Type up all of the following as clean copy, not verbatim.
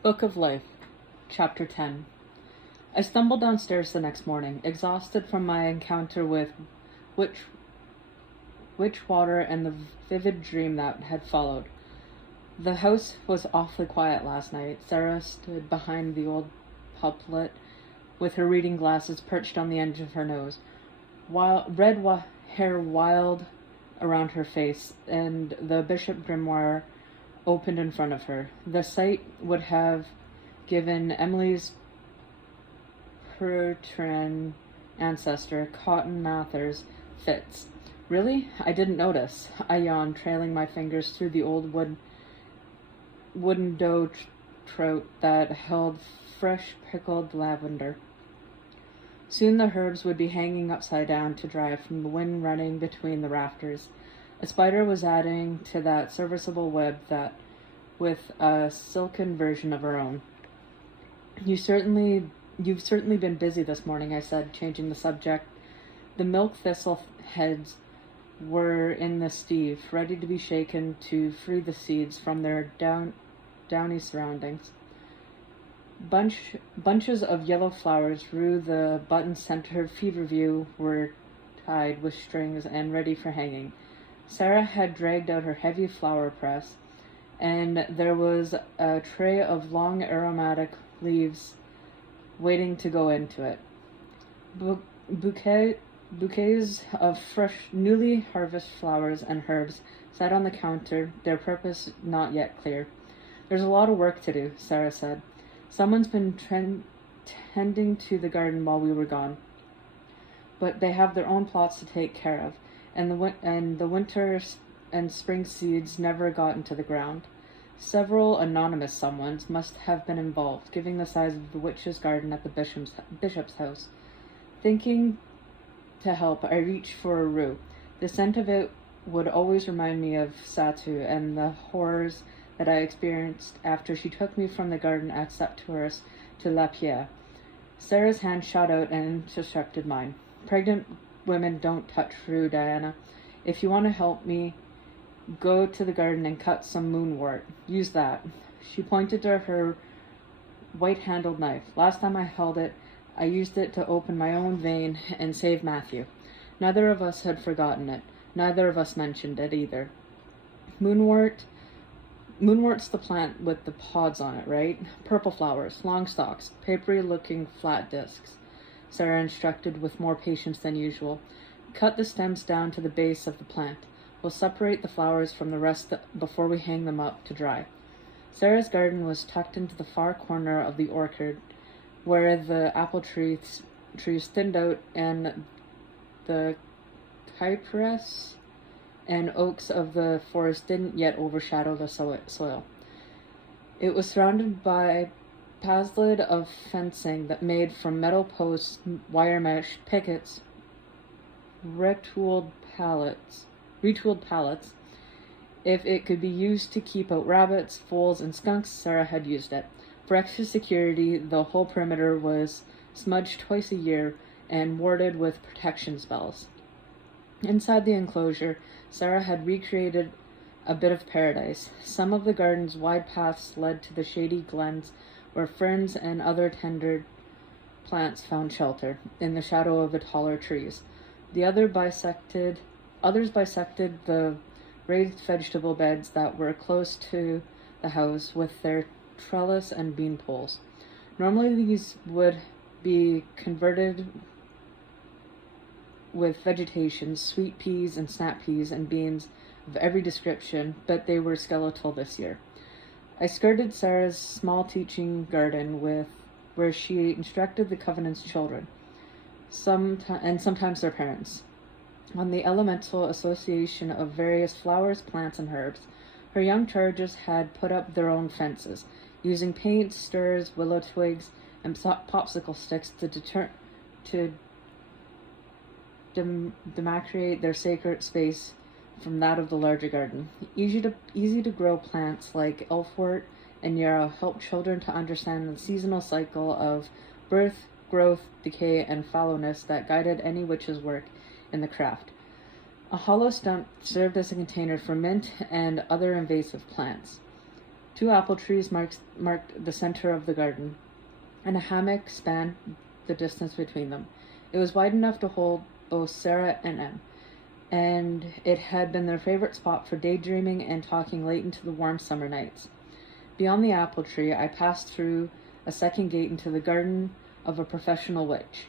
Book of Life, Chapter 10. I stumbled downstairs the next morning, exhausted from my encounter with witch, Witchwater and the vivid dream that had followed. The house was awfully quiet last night. Sarah stood behind the old puplet with her reading glasses perched on the edge of her nose, hair wild around her face, and the bishop grimoire opened in front of her. The sight would have given Emily's Puritan ancestor, Cotton Mather's, fits. Really? I didn't notice. I yawned, trailing my fingers through the old wooden dough trout that held fresh pickled lavender. Soon the herbs would be hanging upside down to dry from the wind running between the rafters. A spider was adding to that serviceable web that with a silken version of her own. You've certainly been busy this morning, I said, changing the subject. The milk thistle heads were in the steve, ready to be shaken to free the seeds from their downy surroundings. Bunches of yellow flowers rue the button-centered feverview were tied with strings and ready for hanging. Sarah had dragged out her heavy flower press, and there was a tray of long aromatic leaves waiting to go into it. Bouquets of fresh, newly harvested flowers and herbs sat on the counter, their purpose not yet clear. There's a lot of work to do, Sarah said. Someone's been tending to the garden while we were gone, but they have their own plots to take care of, and the winter and spring seeds never got into the ground. Several anonymous someones must have been involved, given the size of the witch's garden at the bishop's house. Thinking to help, I reached for a rue. The scent of it would always remind me of Satu and the horrors that I experienced after she took me from the garden at Septoris to La Pierre. Sarah's hand shot out and intercepted mine. Pregnant women don't touch rue, Diana. If you want to help me, go to the garden and cut some moonwort. Use that. She pointed to her white-handled knife. Last time I held it, I used it to open my own vein and save Matthew. Neither of us had forgotten it. Neither of us mentioned it either. Moonwort's the plant with the pods on it, right? Purple flowers, long stalks, papery-looking flat discs. Sarah instructed with more patience than usual. Cut the stems down to the base of the plant. We'll separate the flowers from the rest before we hang them up to dry. Sarah's garden was tucked into the far corner of the orchard, where the apple trees thinned out and the cypress and oaks of the forest didn't yet overshadow the soil. It was surrounded by paslid of fencing that made from metal posts, wire mesh pickets, retooled pallets. If it could be used to keep out rabbits, voles, and skunks, Sarah had used it. For extra security, the whole perimeter was smudged twice a year and warded with protection spells. Inside the enclosure, Sarah had recreated a bit of paradise. Some of the garden's wide paths led to the shady glens where ferns and other tender plants found shelter in the shadow of the taller trees. Others bisected the raised vegetable beds that were close to the house with their trellis and bean poles. Normally these would be converted with vegetation, sweet peas and snap peas and beans of every description, but they were skeletal this year. I skirted Sarah's small teaching garden where she instructed the Covenant's children, sometimes their parents, on the elemental association of various flowers, plants, and herbs. Her young charges had put up their own fences, using paint, stirs, willow twigs, and popsicle sticks to demarcate their sacred space from that of the larger garden. Easy to grow plants like elfwort and yarrow help children to understand the seasonal cycle of birth, growth, decay, and fallowness that guided any witch's work in the craft. A hollow stump served as a container for mint and other invasive plants. 2 apple trees marked the center of the garden, and a hammock spanned the distance between them. It was wide enough to hold both Sarah and Em, and it had been their favorite spot for daydreaming and talking late into the warm summer nights. Beyond the apple tree, I passed through a second gate into the garden of a professional witch.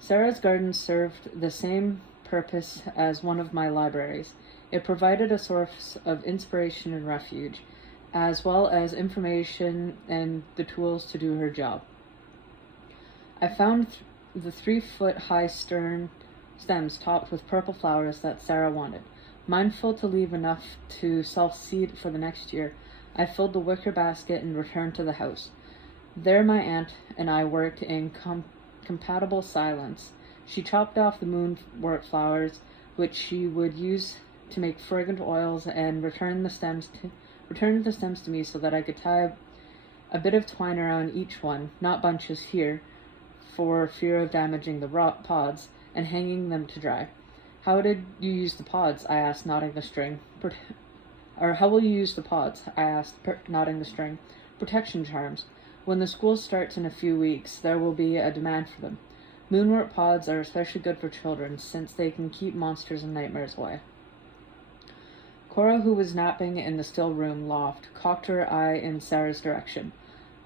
Sarah's garden served the same purpose as one of my libraries. It provided a source of inspiration and refuge, as well as information and the tools to do her job. I found the 3-foot-high stems topped with purple flowers that Sarah wanted. Mindful to leave enough to self-seed for the next year, I filled the wicker basket and returned to the house. There my aunt and I worked in compatible silence. She chopped off the moonwort flowers, which she would use to make fragrant oils, and returned the stems to me so that I could tie a bit of twine around each one, not bunches here, for fear of damaging the pods, and hanging them to dry. How did you use the pods? I asked, nodding the string. How will you use the pods? I asked, nodding the string. Protection charms. When the school starts in a few weeks, there will be a demand for them. Moonwort pods are especially good for children, since they can keep monsters and nightmares away. Cora, who was napping in the still room loft, cocked her eye in Sarah's direction.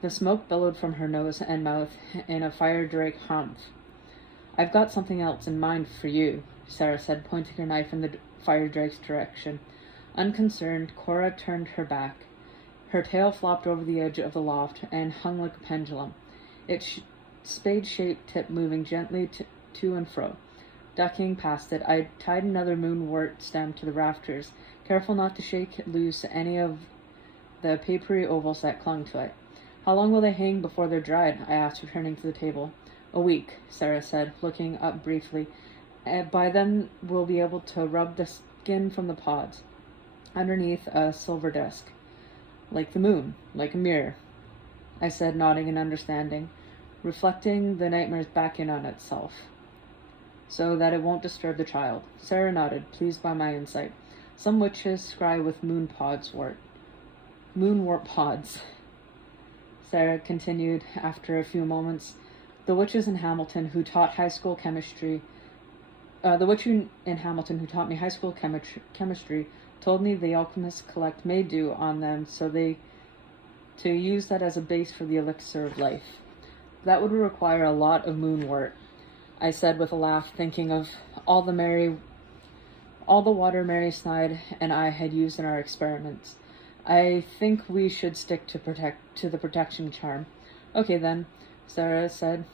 The smoke billowed from her nose and mouth in a fire-drake humph. I've got something else in mind for you, Sarah said, pointing her knife in the fire-drake's direction. Unconcerned, Cora turned her back. Her tail flopped over the edge of the loft and hung like a pendulum, its spade-shaped tip moving gently to and fro. Ducking past it, I tied another moonwort stem to the rafters, careful not to shake loose any of the papery ovals that clung to it. How long will they hang before they're dried? I asked, returning to the table. A week, Sarah said, looking up briefly. By then, we'll be able to rub the skin from the pods underneath a silver disc. Like the moon, like a mirror, I said, nodding in understanding, reflecting the nightmares back in on itself, so that it won't disturb the child. Sarah nodded, pleased by my insight. Some witches scry with moonwort pods. Sarah continued after a few moments. The witches in Hamilton who taught high school chemistry, the witch in Hamilton who taught me high school chemistry told me the alchemists collect Maydew on them to use that as a base for the elixir of life. That would require a lot of moonwort, I said with a laugh, thinking of all the water Mary Snide and I had used in our experiments. I think we should stick to the protection charm. Okay then, Sarah said.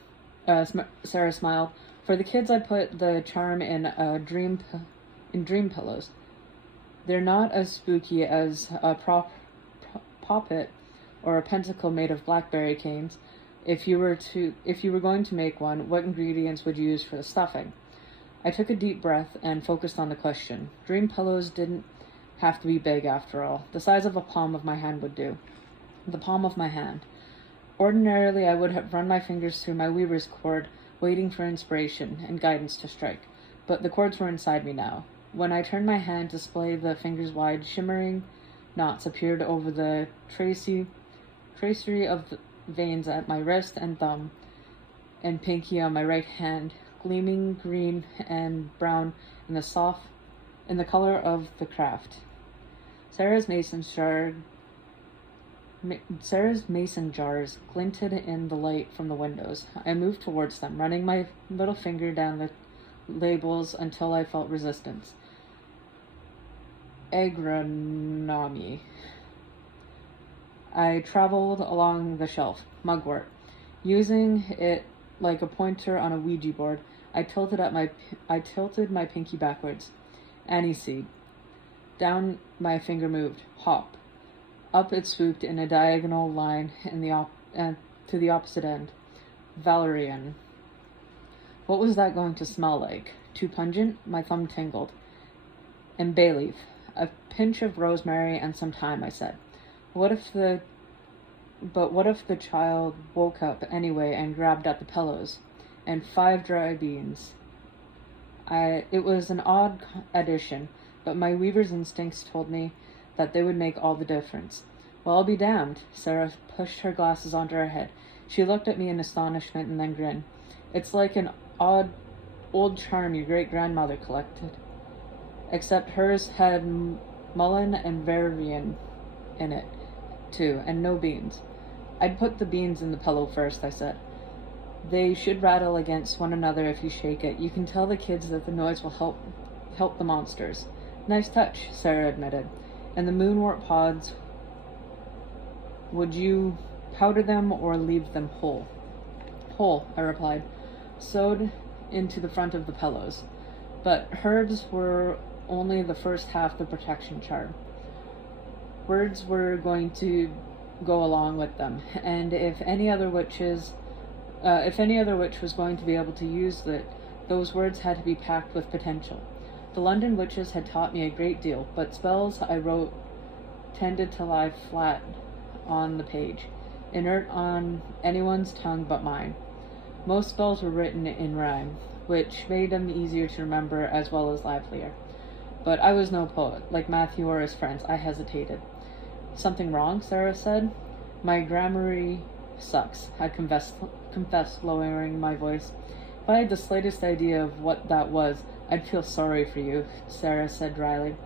Sarah smiled. For the kids, I put the charm in dream pillows. They're not as spooky as a poppet or a pentacle made of blackberry canes. If you were going to make one, what ingredients would you use for the stuffing? I took a deep breath and focused on the question. Dream pillows didn't have to be big, after all. The size of a palm of my hand would do. The palm of my hand. Ordinarily, I would have run my fingers through my weaver's cord, waiting for inspiration and guidance to strike, but the cords were inside me now. When I turned my hand to splay the fingers wide, shimmering knots appeared over the tracery of the veins at my wrist and thumb and pinky on my right hand, gleaming green and brown in the color of the craft. Sarah's mason jars glinted in the light from the windows. I moved towards them, running my little finger down the labels until I felt resistance. Agronomy. I traveled along the shelf. Mugwort. Using it like a pointer on a Ouija board, I tilted my pinky backwards. Aniseed. Down my finger moved. Hop. Up it swooped in a diagonal line to the opposite end. Valerian. What was that going to smell like? Too pungent? My thumb tingled. And bay leaf. A pinch of rosemary and some thyme, I said. What if the child woke up anyway and grabbed at the pillows? And 5 dry beans. It was an odd addition, but my weaver's instincts told me that they would make all the difference. Well, I'll be damned. Sarah pushed her glasses onto her head. She looked at me in astonishment and then grinned. It's like an odd old charm your great-grandmother collected. Except hers had mullein and vervain in it, too, and no beans. I'd put the beans in the pillow first, I said. They should rattle against one another if you shake it. You can tell the kids that the noise will help the monsters. Nice touch, Sarah admitted. And the moonwort pods, would you powder them or leave them whole? Whole, I replied, sewed into the front of the pillows. But herbs were only the first half the protection charm. Words were going to go along with them, and if any other witch was going to be able to use it, those words had to be packed with potential. The London witches had taught me a great deal, but spells I wrote tended to lie flat on the page, inert on anyone's tongue but mine. Most spells were written in rhyme, which made them easier to remember as well as livelier. But I was no poet. Like Matthew or his friends, I hesitated. Something wrong? Sarah said. My grammary sucks, I confessed, lowering my voice. If I had the slightest idea of what that was, I'd feel sorry for you, Sarah said dryly.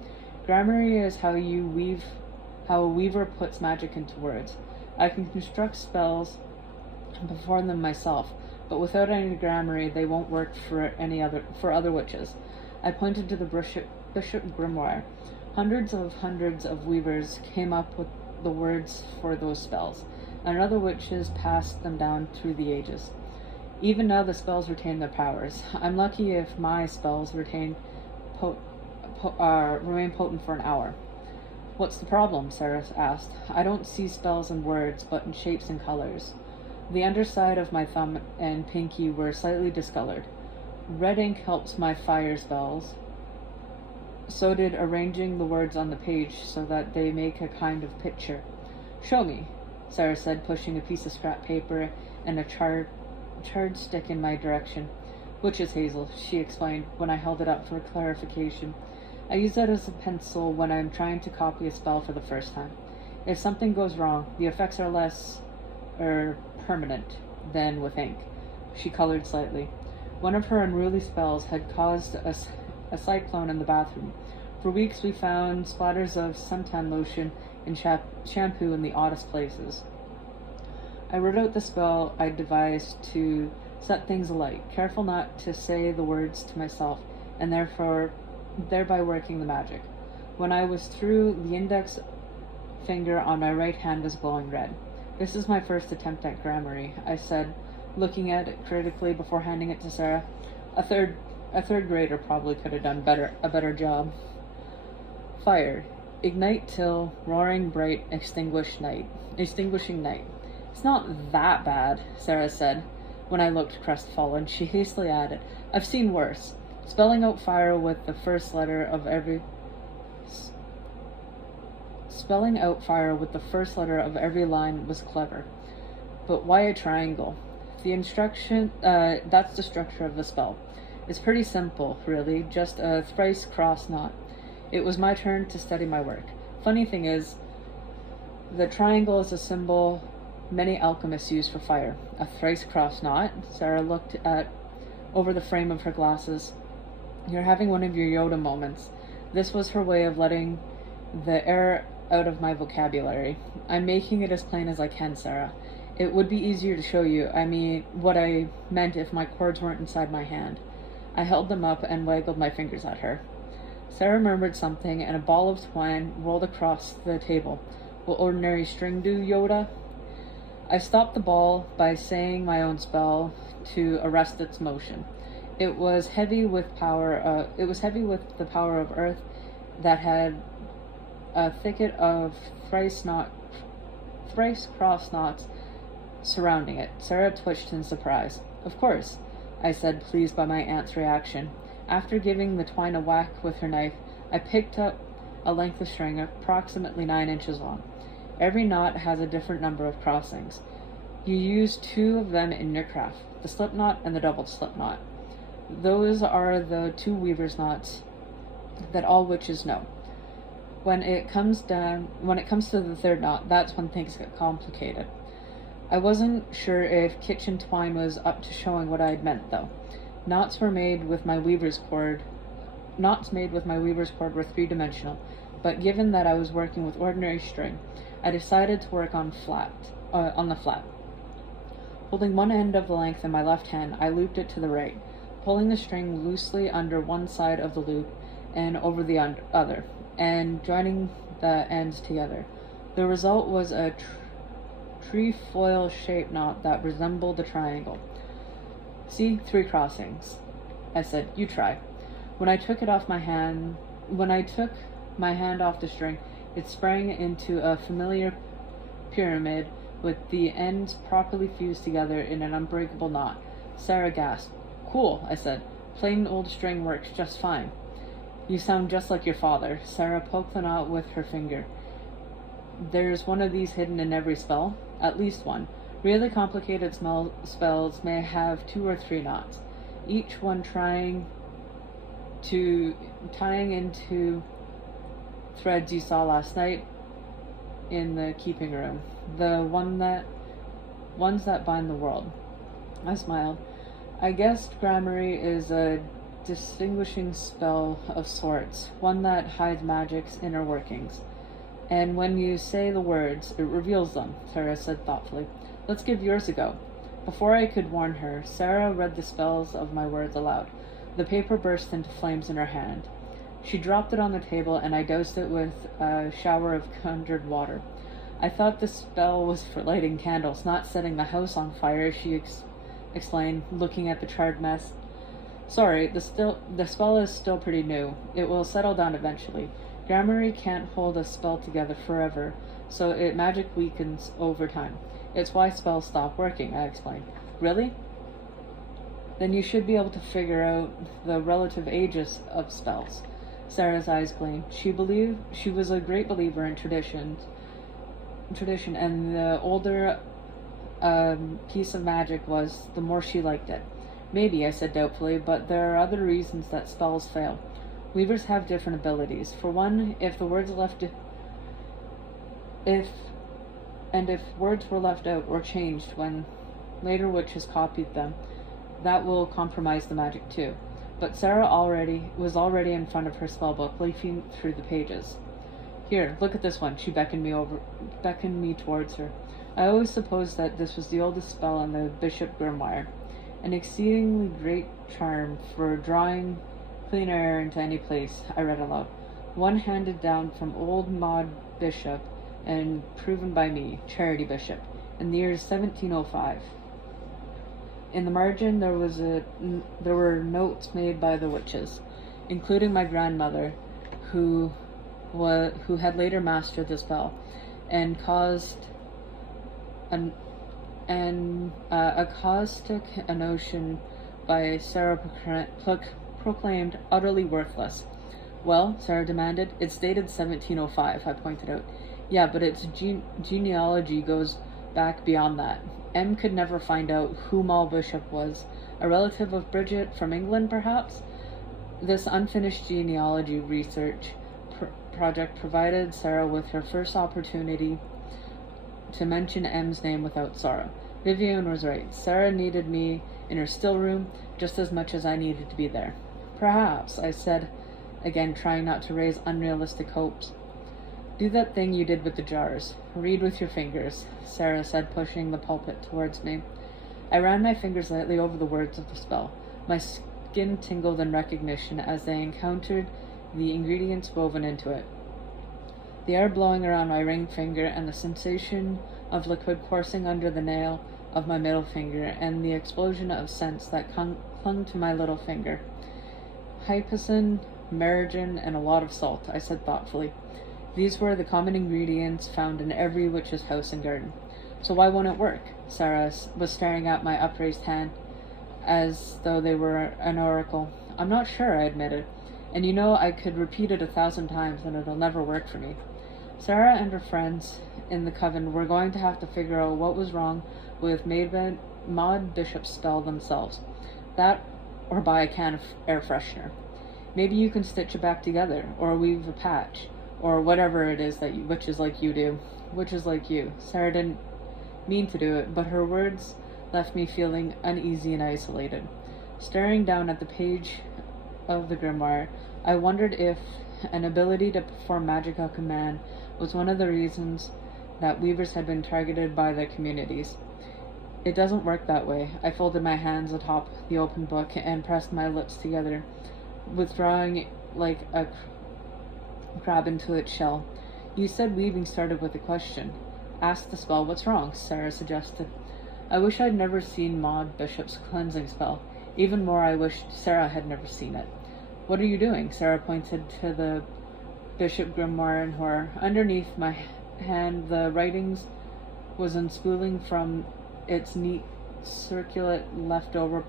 Grammary is how a weaver puts magic into words. I can construct spells and perform them myself, but without any grammary, they won't work for other witches. I pointed to the Bishop Grimoire. Hundreds of weavers came up with the words for those spells, and other witches passed them down through the ages. Even now the spells retain their powers. I'm lucky if my spells remain potent for an hour. What's the problem? Sarah asked. I don't see spells in words, but in shapes and colors. The underside of my thumb and pinky were slightly discolored. Red ink helps my fire spells. So did arranging the words on the page so that they make a kind of picture. Show me, Sarah said, pushing a piece of scrap paper and a charred stick in my direction. Witch's hazel, she explained when I held it up for clarification. I use that as a pencil when I'm trying to copy a spell for the first time. If something goes wrong, the effects are less permanent than with ink. She colored slightly. One of her unruly spells had caused a cyclone in the bathroom. For weeks we found splatters of suntan lotion and shampoo in the oddest places. I wrote out the spell I devised to set things alight, careful not to say the words to myself, and thereby working the magic. When I was through, the index finger on my right hand was glowing red. This is my first attempt at grammary, I said, looking at it critically before handing it to Sarah. A third grader probably could have done a better job. Fire. Ignite till roaring bright, extinguishing night. It's not that bad, Sarah said. When I looked crestfallen, she hastily added, I've seen worse. Spelling out fire with the first letter of every line was clever. But why a triangle? That's the structure of the spell. It's pretty simple, really, just a thrice cross knot. It was my turn to study my work. Funny thing is, the triangle is a symbol many alchemists use for fire. A thrice cross knot? Sarah looked over the frame of her glasses. You're having one of your Yoda moments. This was her way of letting the air out of my vocabulary. I'm making it as plain as I can, Sarah. It would be easier to show you, what I meant if my cords weren't inside my hand. I held them up and waggled my fingers at her. Sarah murmured something, and a ball of twine rolled across the table. Will ordinary string do, Yoda? I stopped the ball by saying my own spell to arrest its motion. It was heavy with the power of earth that had a thicket of thrice cross knots surrounding it. Sarah twitched in surprise. Of course, I said, pleased by my aunt's reaction. After giving the twine a whack with her knife, I picked up a length of string approximately 9 inches long. Every knot has a different number of crossings. You use 2 of them in your craft, the slip knot and the double slip knot. Those are the 2 weaver's knots that all witches know. When it comes to the third knot, that's when things get complicated. I wasn't sure if kitchen twine was up to showing what I'd meant, though. Knots made with my weaver's cord were three-dimensional, but given that I was working with ordinary string, I decided to work on the flat. Holding one end of the length in my left hand, I looped it to the right, pulling the string loosely under one side of the loop and over the other, and joining the ends together. The result was a trefoil-shaped knot that resembled a triangle. See, 3 crossings. I said, "You try." When I took my hand off the string, it sprang into a familiar pyramid with the ends properly fused together in an unbreakable knot. Sarah gasped. "Cool," I said. "Plain old string works just fine." "You sound just like your father." Sarah poked the knot with her finger. "There's one of these hidden in every spell. At least one. Really complicated spells may have 2 or 3 knots, each one tying into threads you saw last night in the keeping room. The ones that bind the world." I smiled. "I guessed Gramarye is a distinguishing spell of sorts, one that hides magic's inner workings. And when you say the words, it reveals them," Sarah said thoughtfully. "Let's give yours a go." Before I could warn her, Sarah read the spells of my words aloud. The paper burst into flames in her hand. She dropped it on the table, and I doused it with a shower of conjured water. "I thought the spell was for lighting candles, not setting the house on fire," she explained, looking at the charred mess. "Sorry, the spell is still pretty new. It will settle down eventually. Gramarye can't hold a spell together forever, so magic weakens over time. It's why spells stop working," I explained. "Really? Then you should be able to figure out the relative ages of spells." Sarah's eyes gleamed. She was a great believer in tradition, and the older piece of magic was, the more she liked it. "Maybe," I said doubtfully, "but there are other reasons that spells fail. Weavers have different abilities. For one, if words were left out or changed when later witches copied them, that will compromise the magic too." But Sarah was already in front of her spellbook, leafing through the pages. "Here, look at this one." She beckoned me towards her. I always supposed that this was the oldest spell in the Bishop Grimoire, an exceedingly great charm for drawing clean air into any place. I read aloud. "One handed down from old Maud Bishop and proven by me, Charity Bishop, in the year 1705. In the margin there were notes made by the witches, including my grandmother, who had later mastered the spell, and caused a caustic notion by Sarah proclaimed utterly worthless." "Well?" Sarah demanded. "It's dated 1705, I pointed out. "Yeah, but its genealogy goes back beyond that. M could never find out who Moll Bishop was. A relative of Bridget from England, perhaps?" This unfinished genealogy research project provided Sarah with her first opportunity to mention M's name without sorrow. Vivian was right. Sarah needed me in her still room just as much as I needed to be there. "Perhaps," I said, again trying not to raise unrealistic hopes. "Do that thing you did with the jars. Read with your fingers," Sarah said, pushing the pulpit towards me. I ran my fingers lightly over the words of the spell. My skin tingled in recognition as they encountered the ingredients woven into it. The air blowing around my ring finger, and the sensation of liquid coursing under the nail of my middle finger, and the explosion of scents that clung to my little finger. "Hypocin, marigin, and a lot of salt," I said thoughtfully. These were the common ingredients found in every witch's house and garden. "So why won't it work?" Sarah was staring at my upraised hand as though they were an oracle. "I'm not sure," I admitted. "And I could repeat it 1,000 times and it'll never work for me." Sarah and her friends in the coven were going to have to figure out what was wrong with Maud Bishop's spell themselves. That, or buy a can of air freshener. "Maybe you can stitch it back together, or weave a patch. Or whatever it is that witches like you do. Witches like you. Sarah didn't mean to do it, but her words left me feeling uneasy and isolated. Staring down at the page of the grimoire, I wondered if an ability to perform magic on command was one of the reasons that weavers had been targeted by the communities. It doesn't work that way. I folded my hands atop the open book and pressed my lips together, withdrawing like a crab into its shell. You said weaving started with a question. Ask the spell what's wrong, Sarah suggested. I wish I'd never seen Maud Bishop's cleansing spell. Even more, I wished Sarah had never seen it. What are you doing? Sarah pointed to the Bishop grimoire in horror. Underneath my hand, the writings was unspooling from its neat circulate leftover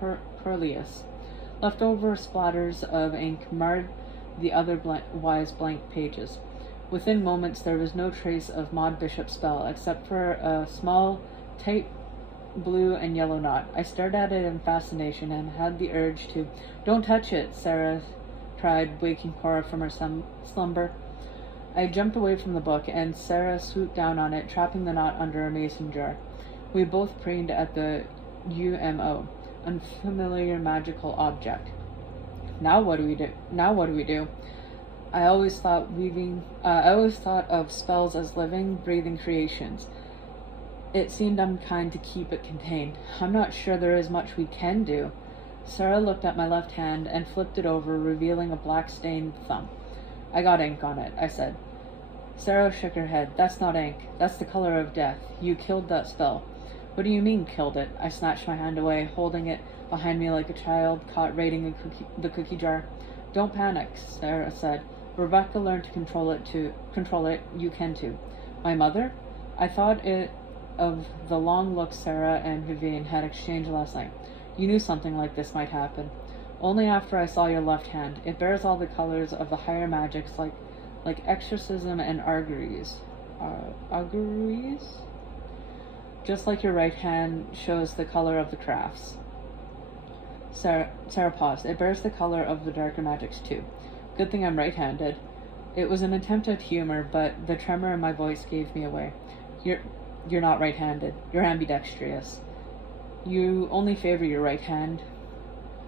Curlius. Leftover splatters of ink marred the otherwise blank pages. Within moments, there was no trace of Maud Bishop's spell, except for a small, tight blue and yellow knot. I stared at it in fascination and had the urge to. Don't touch it, Sarah cried, waking Cora from her slumber. I jumped away from the book, and Sarah swooped down on it, trapping the knot under a mason jar. We both preened at the UMO, unfamiliar magical object. Now what do we do? I always thought of spells as living, breathing creations. It seemed unkind to keep it contained. I'm not sure there is much we can do. Sarah looked at my left hand and flipped it over, revealing a black stained thumb. I got ink on it, I said. Sarah shook her head. That's not ink. That's the color of death. You killed that spell. What do you mean, killed it? I snatched my hand away, holding it behind me like a child caught raiding the cookie jar. Don't panic, Sarah said. Rebecca learned to control it. You can too. My mother? I thought of the long look Sarah and Vivian had exchanged last night. You knew something like this might happen. Only after I saw your left hand. It bears all the colors of the higher magics like exorcism and auguries. Auguries? Just like your right hand shows the color of the crafts. Sarah paused. It bears the color of the darker magics too. Good thing I'm right-handed. It was an attempt at humor, but the tremor in my voice gave me away. You're not right-handed. You're ambidextrous. You only favor your right hand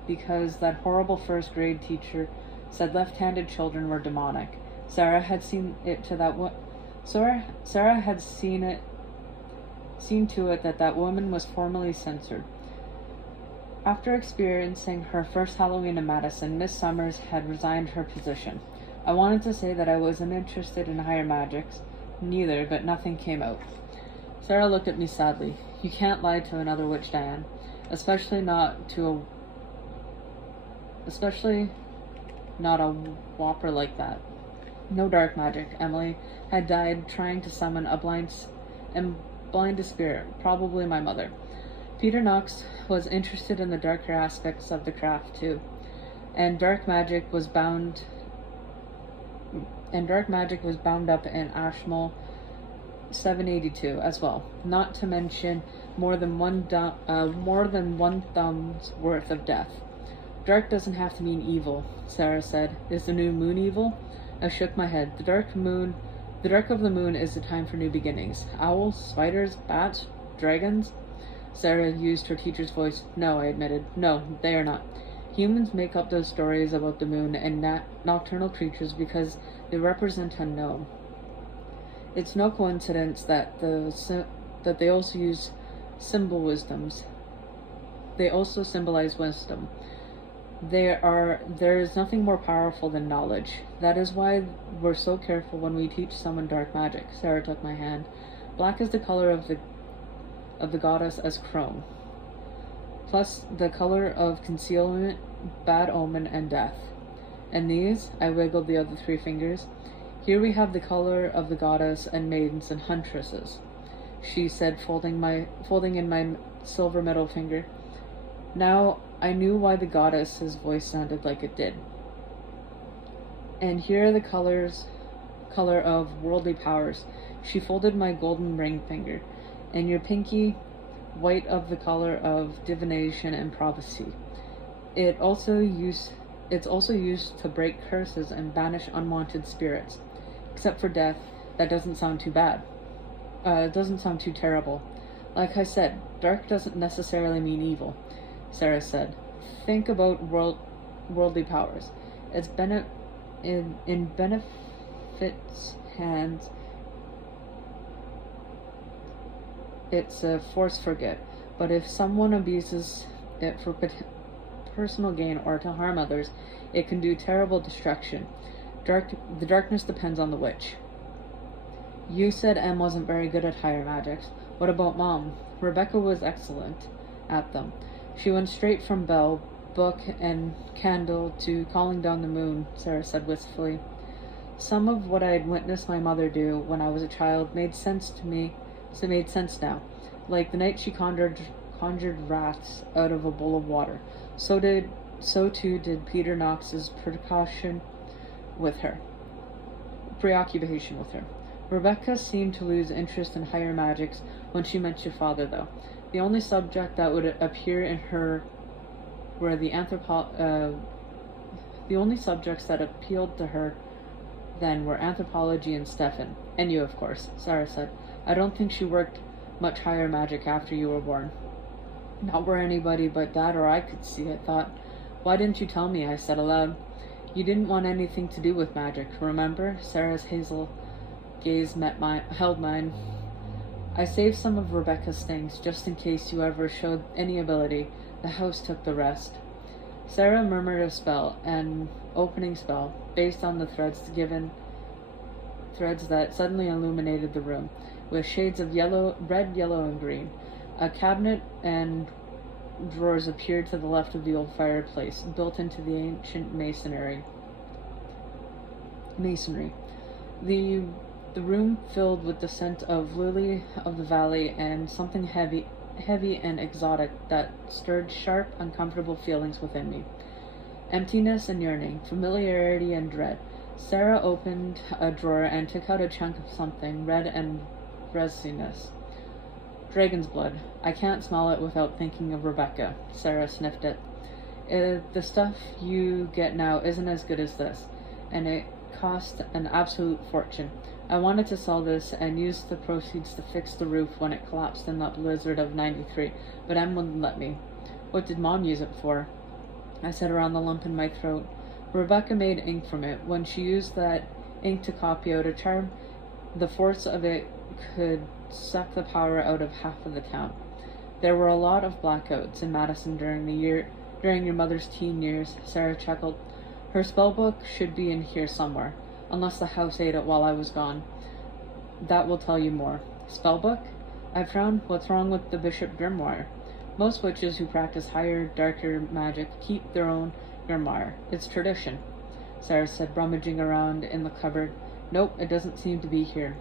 because that horrible first-grade teacher said left-handed children were demonic. Sarah had seen to it that woman was formally censored. After experiencing her first Halloween in Madison, Miss Summers had resigned her position. I wanted to say that I wasn't interested in higher magics, neither, but nothing came out. Sarah looked at me sadly. You can't lie to another witch, Diane, especially not a whopper like that. No dark magic. Emily had died trying to summon a blind spirit, probably my mother. Peter Knox was interested in the darker aspects of the craft too, and dark magic was bound up in Ashmole 782 as well. Not to mention more than one thumb's worth of death. Dark doesn't have to mean evil, Sarah said. Is the new moon evil? I shook my head. The dark of the moon is the time for new beginnings. Owls, spiders, bats, dragons. Sarah used her teacher's voice. No, I admitted. No, they are not. Humans make up those stories about the moon and nocturnal creatures because they represent unknown. It's no coincidence that they also use symbol wisdoms. They also symbolize wisdom. There is nothing more powerful than knowledge. That is why we're so careful when we teach someone dark magic. Sarah took my hand. Black is the color of the goddess as chrome, plus the color of concealment, bad omen, and death. And these, I wiggled the other 3 fingers. Here we have the color of the goddess and maidens and huntresses, she said, folding in my silver middle finger. Now I knew why the goddess's voice sounded like it did. And here are the color of worldly powers. She folded my golden ring finger. And your pinky white of the color of divination and prophecy. It also It's also used to break curses and banish unwanted spirits. Except for death, that doesn't sound too bad. It doesn't sound too terrible. Like I said, dark doesn't necessarily mean evil, Sarah said. Think about worldly powers. It's in benefit's hands. It's a force for good. But if someone abuses it for personal gain or to harm others, it can do terrible destruction. The darkness depends on the witch. You said Em wasn't very good at higher magics. What about Mom? Rebecca was excellent at them. She went straight from bell, book, and candle to calling down the moon, Sarah said wistfully. Some of what I had witnessed my mother do when I was a child made sense to me, so it made sense now. Like the night she conjured rats out of a bowl of water. So too did Peter Knox's preoccupation with her. Rebecca seemed to lose interest in higher magics when she met your father, though. The only subject that would appear in her were the only subjects that appealed to her then were anthropology and Stefan. And you, of course, Sarah said. I don't think she worked much higher magic after you were born. Not where anybody but Dad or I could see, I thought. Why didn't you tell me? I said aloud. You didn't want anything to do with magic, remember? Sarah's hazel gaze held mine. I saved some of Rebecca's things, just in case you ever showed any ability. The house took the rest. Sarah murmured a spell, an opening spell, based on the threads that suddenly illuminated the room, with shades of red, yellow, and green. A cabinet and drawers appeared to the left of the old fireplace, built into the ancient masonry. The room filled with the scent of lily of the valley and something heavy and exotic that stirred sharp, uncomfortable feelings within me. Emptiness and yearning, familiarity and dread. Sarah opened a drawer and took out a chunk of something red and resinous. Dragon's blood. I can't smell it without thinking of Rebecca. Sarah sniffed it. The stuff you get now isn't as good as this, and it cost an absolute fortune. I wanted to sell this and use the proceeds to fix the roof when it collapsed in that blizzard of 93, but Em wouldn't let me. What did Mom use it for? I said around the lump in my throat. Rebecca made ink from it. When she used that ink to copy out a charm, the force of it could suck the power out of half of the town. There were a lot of blackouts in Madison during your mother's teen years, Sarah chuckled. Her spellbook should be in here somewhere, unless the house ate it while I was gone. That will tell you more. Spellbook? I frowned. What's wrong with the Bishop Grimoire? Most witches who practice higher, darker magic keep their own grimoire. It's tradition, Sarah said, rummaging around in the cupboard. Nope, it doesn't seem to be here.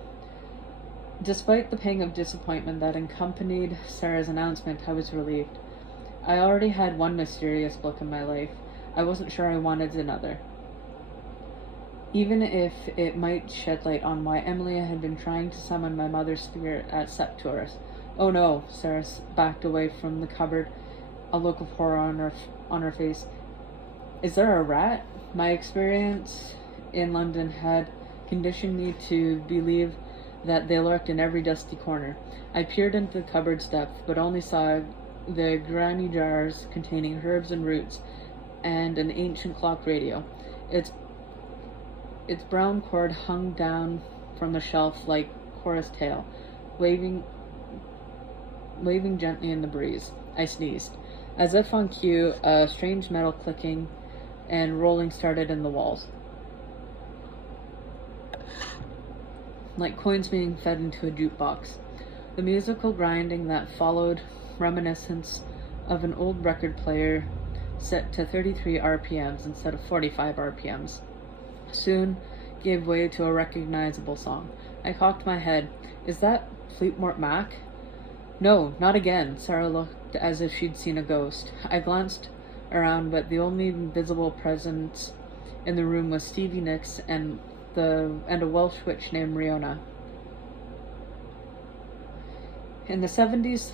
Despite the pang of disappointment that accompanied Sarah's announcement, I was relieved. I already had one mysterious book in my life. I wasn't sure I wanted another. Even if it might shed light on why Emily had been trying to summon my mother's spirit at Septuorus. Oh no, Sarah backed away from the cupboard, a look of horror on her face. Is there a rat? My experience in London had conditioned me to believe that they lurked in every dusty corner. I peered into the cupboard's depth, but only saw the granny jars containing herbs and roots, and an ancient clock radio. Its brown cord hung down from the shelf like Cora's tail, waving gently in the breeze. I sneezed. As if on cue, a strange metal clicking and rolling started in the walls, like coins being fed into a jukebox. The musical grinding that followed, reminiscent of an old record player set to 33 RPMs instead of 45 RPMs, soon gave way to a recognizable song. I cocked my head. Is that Fleetwood Mac? No, not again. Sarah looked as if she'd seen a ghost. I glanced around, but the only visible presence in the room was Stevie Nicks and a Welsh witch named Riona. In the 70s,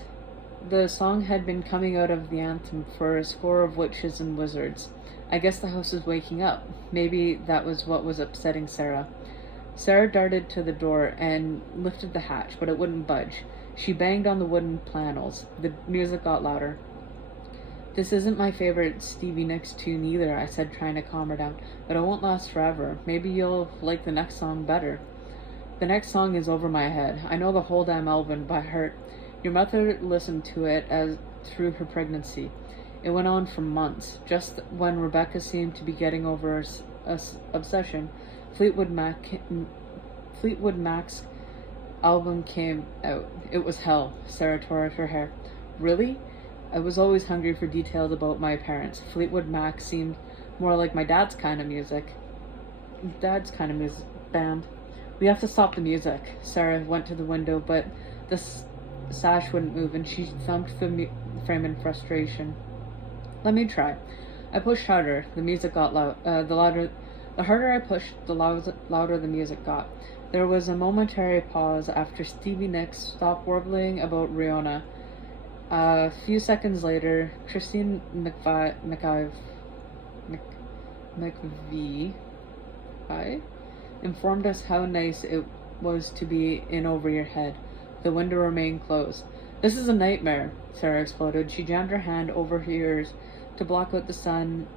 the song had been coming out of the anthem for a score of witches and wizards. I guess the house was waking up. Maybe that was what was upsetting Sarah. Sarah darted to the door and lifted the hatch, but it wouldn't budge. She banged on the wooden panels. The music got louder. This isn't my favorite Stevie Nicks tune either, I said, trying to calm her down, but it won't last forever. Maybe you'll like the next song better. The next song is over my head. I know the whole damn album by heart. Your mother listened to it as through her pregnancy. It went on for months. Just when Rebecca seemed to be getting over her obsession, Fleetwood Mac's album came out. It was hell. Sarah tore at her hair. Really? I was always hungry for details about my parents. Fleetwood Mac seemed more like my dad's kind of music. Band. We have to stop the music. Sarah went to the window, but the sash wouldn't move, and she thumped the frame in frustration. Let me try. I pushed harder. The music got loud. The harder I pushed, the louder the music got. There was a momentary pause after Stevie Nicks stopped warbling about Rihanna. A few seconds later, Christine McVie informed us how nice it was to be in over your head. The window remained closed. This is a nightmare, Sarah exploded. She jammed her hand over her ears to block out the sound,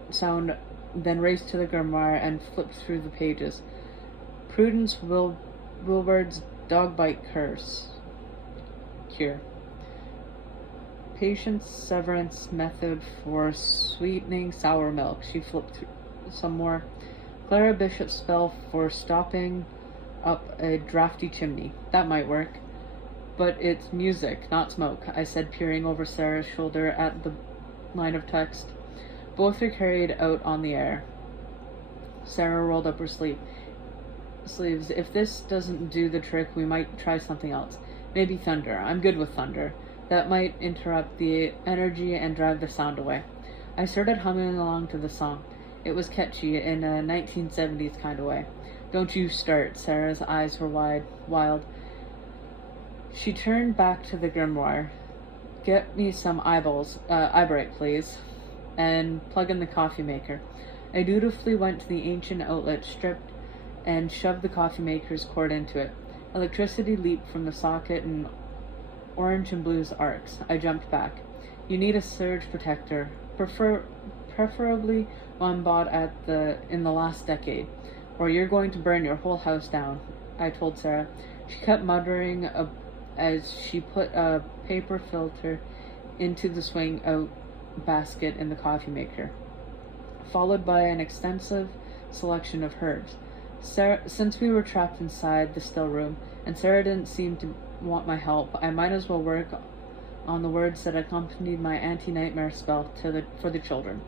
then raced to the grimoire and flipped through the pages. Prudence Wilward's dog bite curse. Cure. Patience severance method for sweetening sour milk. She flipped through some more. Clara Bishop's spell for stopping up a drafty chimney. That might work. But it's music, not smoke, I said, peering over Sarah's shoulder at the line of text. Both are carried out on the air. Sarah rolled up her sleeves. If this doesn't do the trick, we might try something else. Maybe thunder. I'm good with thunder. That might interrupt the energy and drive the sound away. I started humming along to the song. It was catchy in a 1970s kind of way. Don't you start. Sarah's eyes were wild. She turned back to the grimoire. Get me some eyebright, please, and plug in the coffee maker. I dutifully went to the ancient outlet, stripped, and shoved the coffee maker's cord into it. Electricity leaped from the socket in orange and blues arcs. I jumped back. You need a surge protector, preferably one bought in the last decade, or you're going to burn your whole house down, I told Sarah. She kept muttering as she put a paper filter into the swing out basket in the coffee maker, followed by an extensive selection of herbs. Since we were trapped inside the still room, and Sarah didn't seem to want my help, I might as well work on the words that accompanied my anti-nightmare spell for the children.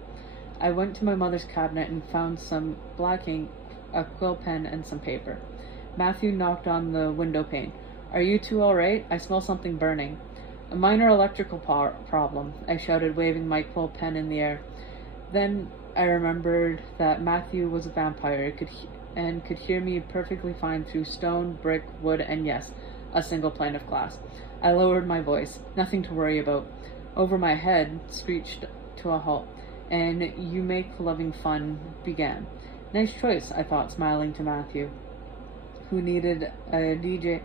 I went to my mother's cabinet and found some black ink, a quill pen, and some paper. Matthew knocked on the window pane. Are you two all right? I smell something burning. A minor electrical problem, I shouted, waving my quill pen in the air. Then I remembered that Matthew was a vampire and could hear me perfectly fine through stone, brick, wood, and yes, a single pane of glass. I lowered my voice. Nothing to worry about. Over my head screeched to a halt, and You Make Loving Fun began. Nice choice, I thought, smiling to Matthew. Who needed a DJ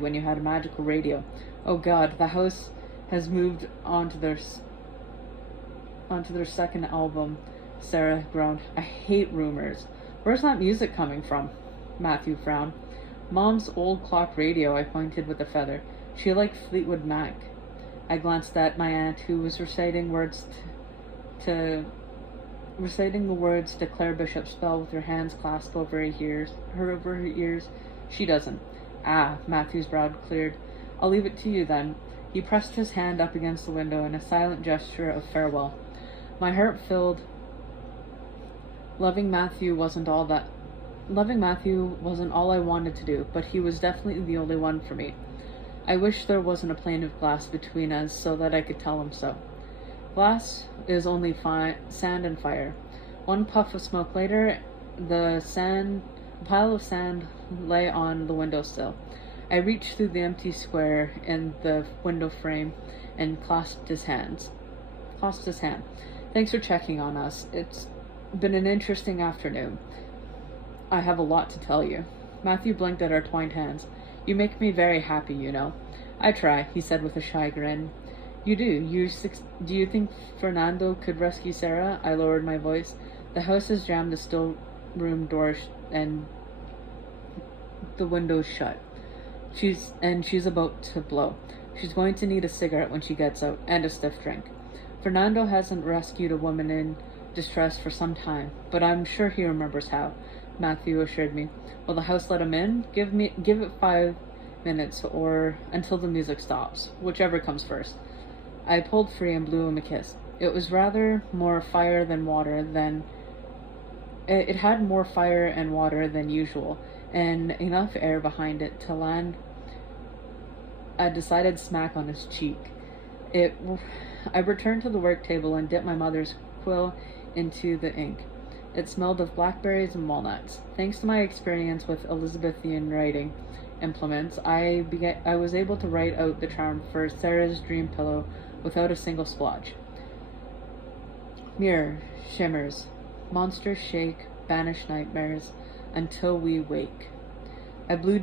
when you had a magical radio? Oh God, the house has moved on to their second album, Sarah groaned. I hate rumors. Where's that music coming from? Matthew frowned. Mom's old clock radio, I pointed with a feather. She liked Fleetwood Mac. I glanced at my aunt, who was reciting the words to Claire Bishop's spell with her hands clasped over her ears. She doesn't. Ah, Matthew's brow cleared. I'll leave it to you then. He pressed his hand up against the window in a silent gesture of farewell. My heart filled. Loving Matthew wasn't all I wanted to do, but he was definitely the only one for me. I wish there wasn't a pane of glass between us so that I could tell him so. Glass is only sand and fire. One puff of smoke later, a pile of sand lay on the windowsill. I reached through the empty square in the window frame and clasped his hand. Thanks for checking on us. It's been an interesting afternoon. I have a lot to tell you. Matthew blinked at our twined hands. You make me very happy, you know. I try, he said with a shy grin. You do. Do you think Fernando could rescue Sarah? I lowered my voice. The house has jammed the still room door and the windows shut. She's about to blow. She's going to need a cigarette when she gets out, and a stiff drink. Fernando hasn't rescued a woman in distress for some time, but I'm sure he remembers how, Matthew assured me. Will the house let him in? Give it 5 minutes or until the music stops, whichever comes first. I pulled free and blew him a kiss. It was rather more fire than water than it had more fire and water than usual, and enough air behind it to land a decided smack on his cheek. I returned to the work table and dipped my mother's quill into the ink. It smelled of blackberries and walnuts. Thanks to my experience with Elizabethan writing implements, I was able to write out the charm for Sarah's dream pillow without a single splotch. Mirror, shimmers, monsters shake, banish nightmares until we wake. I blew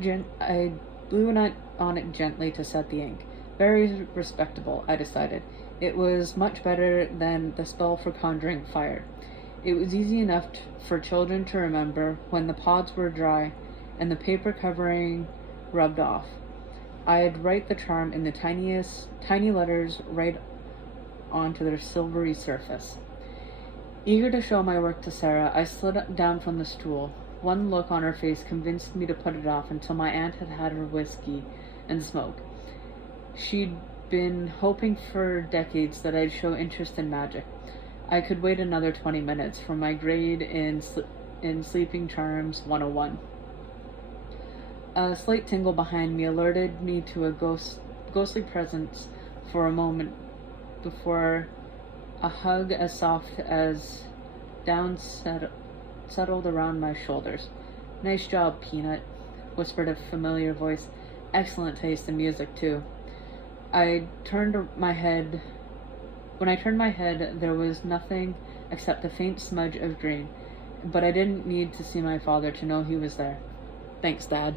on it gently to set the ink. Very respectable, I decided. It was much better than the spell for conjuring fire. It was easy enough for children to remember when the pods were dry and the paper covering rubbed off. I'd write the charm in the tiny letters right onto their silvery surface. Eager to show my work to Sarah, I slid down from the stool. One look on her face convinced me to put it off until my aunt had had her whiskey and smoke. She'd been hoping for decades that I'd show interest in magic. I could wait another 20 minutes for my grade in Sleeping Charms 101. A slight tingle behind me alerted me to a ghostly presence for a moment before a hug as soft as down settled around my shoulders. Nice job, Peanut, whispered a familiar voice. Excellent taste in music, too. When I turned my head, there was nothing except a faint smudge of green, but I didn't need to see my father to know he was there. Thanks, Dad.